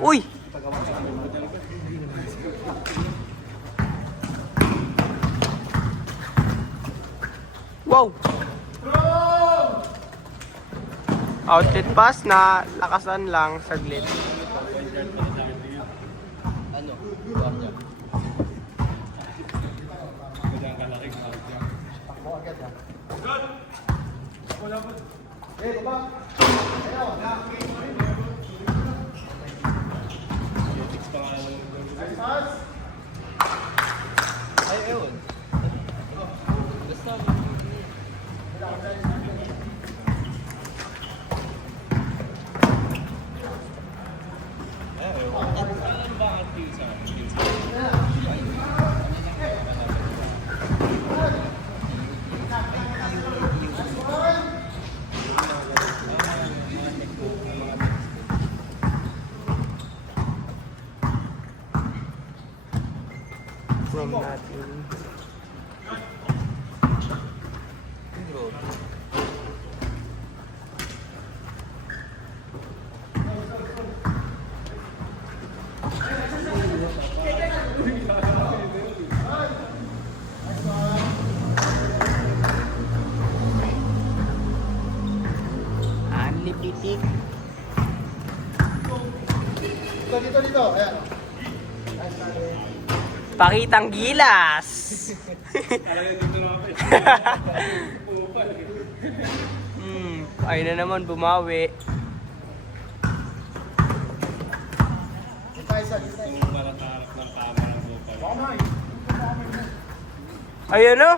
Uy! Wow! Outlet pass na lakasan lang saglit. Ano? Guardia. Ay, ewan. Basta. From natin. Anlipitik. Dito. Ayan. Pakitang gilas. Ayun na naman bumawi. Ayun no?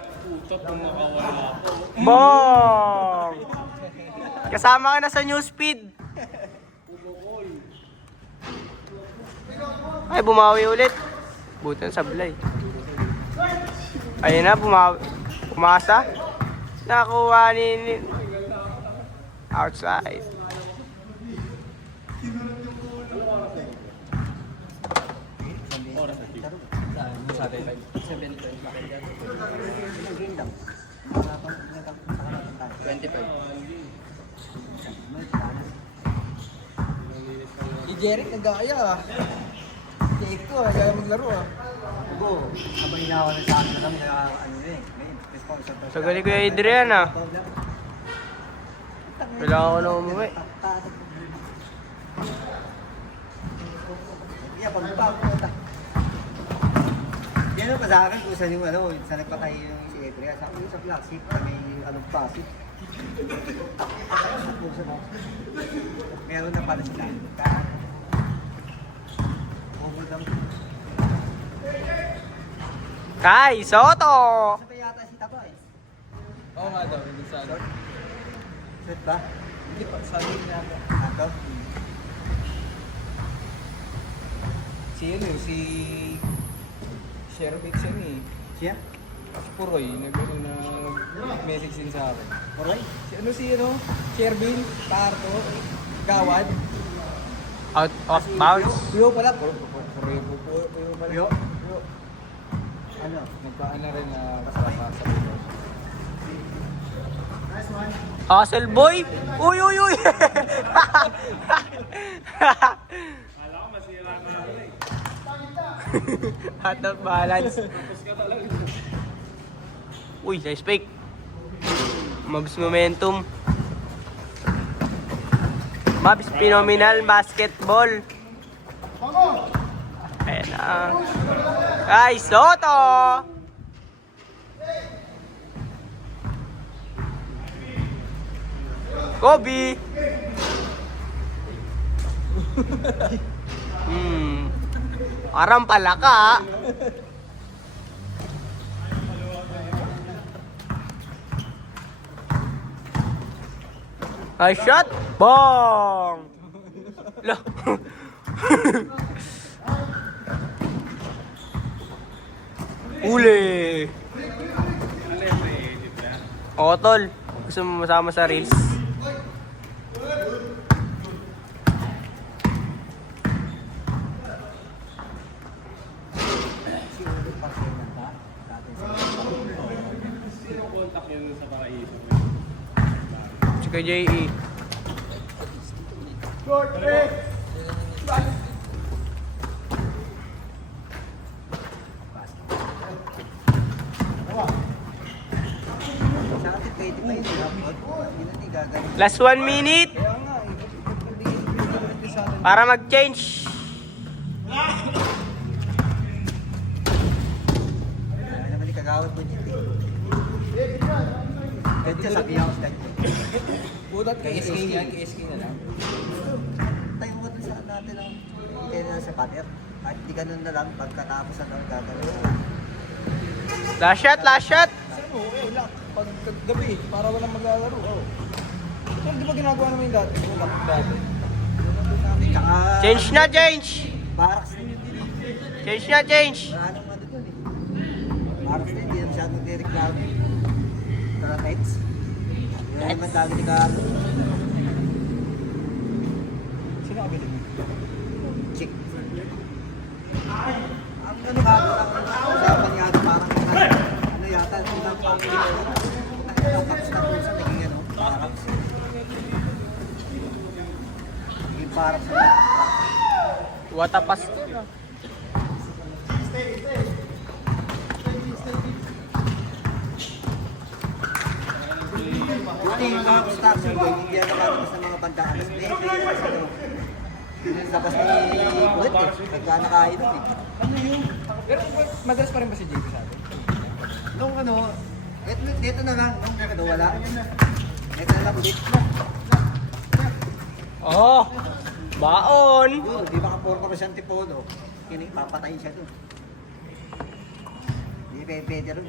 Bong! Kasama ka na sa newsfeed. Ay, bumawi ulit. Butan sablay. Ayun na, pumasa. Nakuha ni outside. Si Jeric nag-aaya ah. Si Eko nag-aaya maglaro ah. Go. Habang inawa na sa akin lang, kaya ano eh. Sponsor to. So, gali ko yung Adrian ah. Kailangan ko na umuwi. Yeah, pagpapakita. Yan ang pa sa akin kung saan yung ano, saan nagpatay yung si Adrian. Sa akin sa plastic, may anong plastic. Meron na pala sila. Kai Soto! Sa pa yata si Taba eh. Oo nga daw, hindi sa ano. Set ba? Hindi pa, sabi niya ako. Ato? Si ano, si Sherbit siya eh. Siya? Si Puroy, nag-message din sa akin. Alright. Si Sherbin, Tarto, Gawad. Out of bounds. Puyo pala, Puyo pala. Puyo? Ano? Nagkaan na rin na sa Puyo. Nice one. Hustle boy! Uy! Out of balance. Uy, nice fake. Mabs momentum. Mabs phenomenal basketball. Ayan na. Kai Soto! Kobe! Parang palaka. Nice shot. Bong! Lo. Uli. Oo, tol. Gusto mo masama sa reels? Tsaka J.E. Last 1 minute. Kaya nga, hindi sa atin. Para mag-change. Ano naman yung kagawad mo dito eh. Ganyan sabi ako sa kanya. Butat kay SK yan, kay SK na lang. Tayo mo dun sa natin ang ikay na sa pader. Kahit di ganun na lang, pagkatapos na lang gagawin. Last shot, last shot. Saan mo, okay lang. Pag gabi, para walang maglalaro. Pero di ba ginagawa naman yung dati? Wala dati. Tsaka, Change na, change. barracks din. Change na, change. Wala nang ano dun eh. Barracks din, hindi na masyadong nireklamo. Tara, Knights. Hindi naman dami ni Garo. Sino kabili mo? Chick. Ang ano nga, ang usapan yata parang ano yata, unang pang-pili ko. Nakakaps na po sa naging ano, barracks. Naging barracks na. Watapas. Buti yung mga construction boy, hindi yan nakalabas ng mga banda alas 10. Labas ni Kulit eh, pagka nakainom eh. Ano yun? Pero madalas pa rin ba si JP sa atin? Nung ano, dito na lang, nung ano, wala. Dito na lang ulit. Oh, baon. Yun, di ba ka 4% Tipolo? Papatayin siya dun. Hindi pwede rin.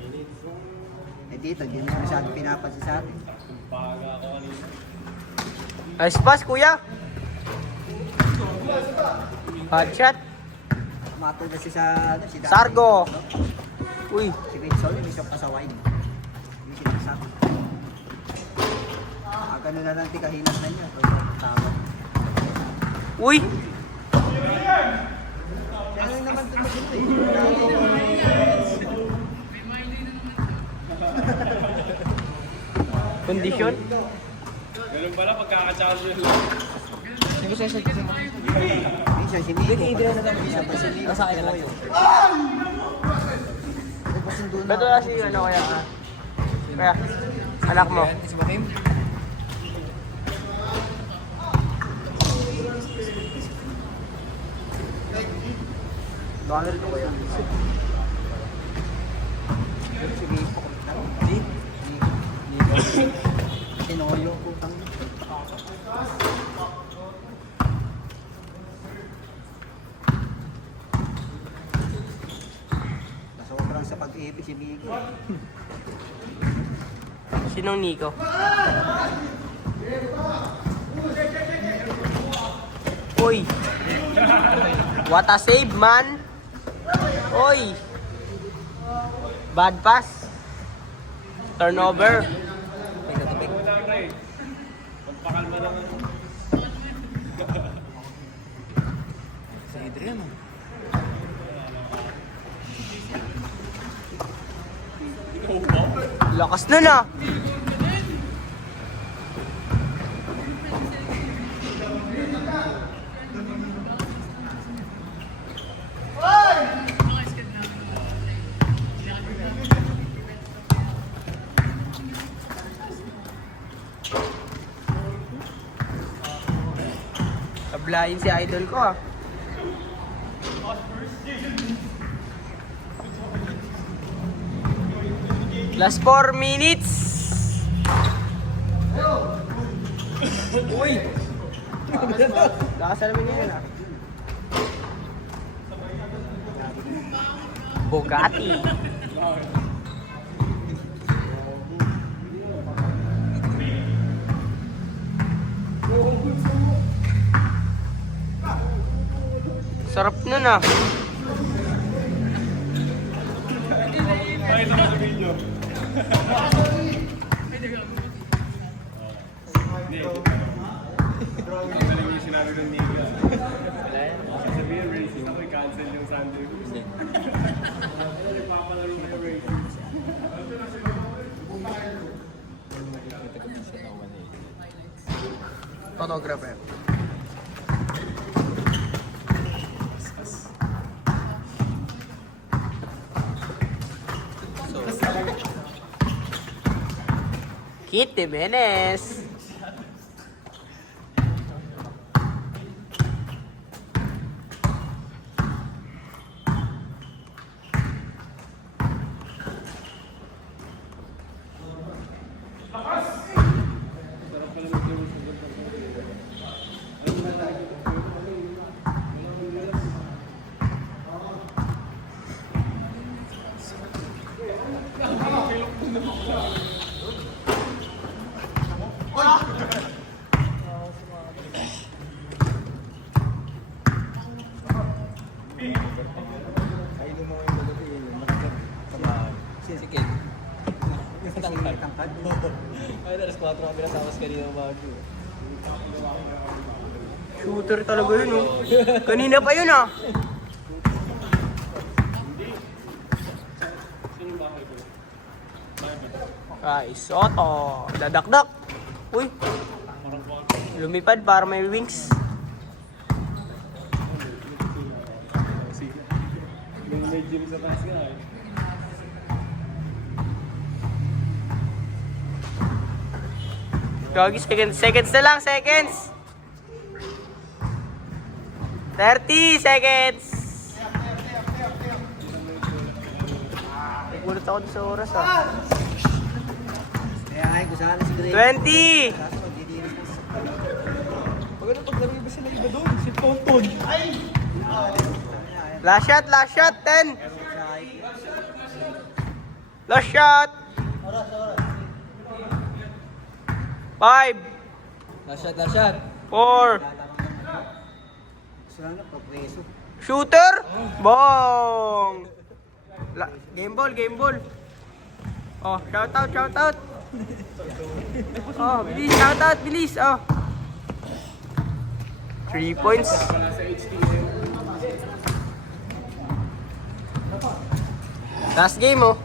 Eh dito, hindi na masyadong pinapansin sa atin. Nice pass, kuya. Hot shot. Matulad si sa, ano, si Dante. Sargo. Uy, Si Vinsol, yung isang pasaway. Hindi sinasabi. Gano'n na lang tikahilas na niya. Tama. uy. Kaya naman ito maganda eh. Kondisyon. Ganun pala pagkakachalo yun. Sige, sige, sige. Minsan si Nico. Hindi, Adrian na lang. Minsan pa si Nico. Nasa akin na lang. Pasundo na. Beto na si ano kaya. Kaya, anak mo. Ayan, si Makim. Donald ko kaya. Si Nico. Nico. Tinoyo ko. Sobrang sa pag-ibig si Nico. Sinong Nico? Uy. What a save, man. Uy. Bad pass. Turnover. Wala na eh. Pagpakalma naman. Si Adrian ah. Lakas nun ah. Tablayin si idol ko ah. Last 4 minutes. Uy. Lakas naman yan ah. Bugatti. Sarap nun ah. Pakita mo sa video. Hindi. Ang galing yung sinabi ng Nico. Sabihin racing ako, i-cancel yung Sunday ko. Nagpapalaro ko yung racing. Photographer. Kit Jimenez. Ay, lumawa yung gabi yun. Nakasama. Si Ken. Tangkad. Ay, alas 4 kami nasawas kanina ng bago. Shooter talaga yun, oh. Kanina pa yun, ah. Ay, Soto. Dadakdak. Uy. Lumipad para may wings. Yung may gym sa taas nga eh. Gagi, seconds na lang, seconds. 30 seconds. Nagulat ako sa oras, ah. Kaya ay, kung saan si Gray. 20. Kaso magdidinis mo sa Pag ano, pag namin ba sila iba doon? Si Tonton. Last shot, 10. Last shot. 5, Last shot. 4. Gusto lang na, pagpreso. Shooter. Bong. Game ball. Oh, shout out. Oh, bilis, shout out, bilis. Oh. 3 points. Wala sa HTM. Last game, oh.